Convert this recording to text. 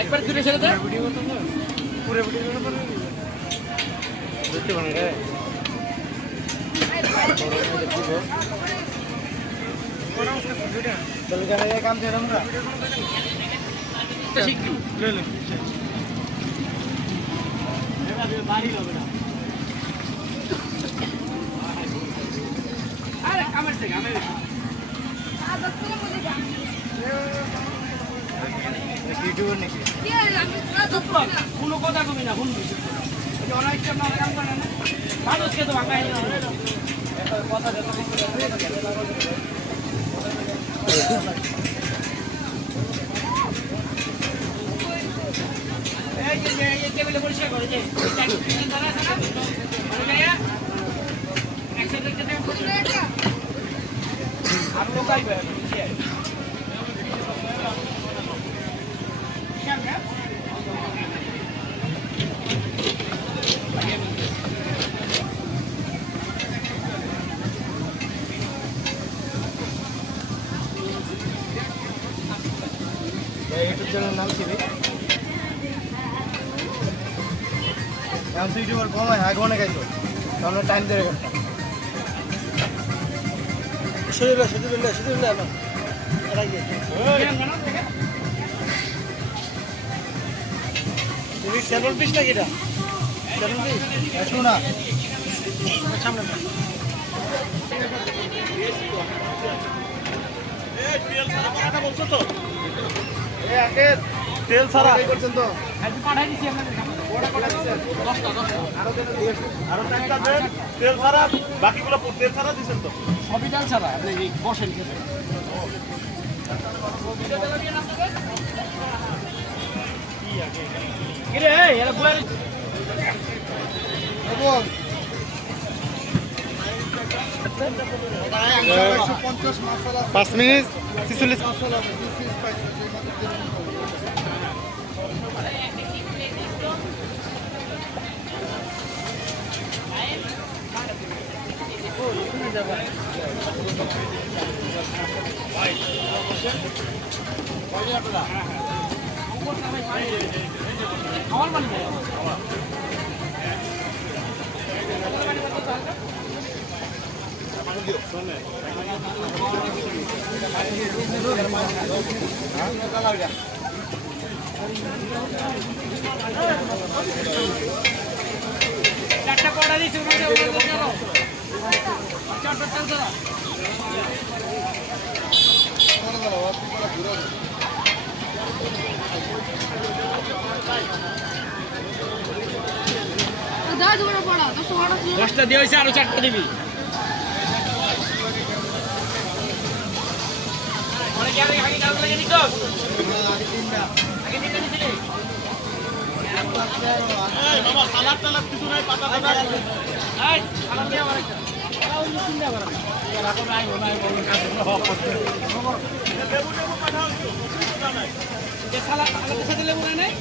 একবার দূরে ছেড়ে দে পুরো ভিডিও দেখতে পারে রে चल कर ये काम दे रहा ले ले अरे कमर से कमर यूट्यूबर নাকি কোনো কথা কবি না শুনবি অনেক কাম করে না মানুষকে তো ভাঙাই কথা এই টেবিলে পরিষ্কার করে যে ধারা আছে না আর লোকাই यूट्यूब चैनल नाम কি রে নাম ইউটিউবার কম হয় আগে অনেক আইতো আমরা টাইম ধরে করতাম শুধু না এরা গিয়ে তুমি 7 পিস নাকি এটা 7 পিস আসো না সামনে এই তেল সারা কথা বলছো তো এই আগে তেল সারা করছেন তো আজ পাঠাই দিছি আপনাদের ওটা কটা দিছেন 10টা আরো টাকা দেন তেল সারা বাকিগুলো তেল সারা দিছেন তো সবই ডাল ছাড়া আপনি বসেন খেতে কিরে এরা বয়ার 5 মিনিট 46 মশলা খাওয়ার বানিয়ে চারটা পড়া দিয়েছি চারটা চলছে দশটা দিয়ে হয়েছে আরো চারটা দিবি অনেকে আগে ডাল লাগে নিত আগে দিতে দিছিলি বাবা সালাদ টালাদ কিছু নাই পাতা পাতা এই সালাম দিয়ে আমার একটা ওই চিন্তা করা রাখো নাই নাই বলুন কাজ করতে লেবু লেবু পাঠাও কিছু নাই যে সালাদ আলাদা সাথে লেবু নাই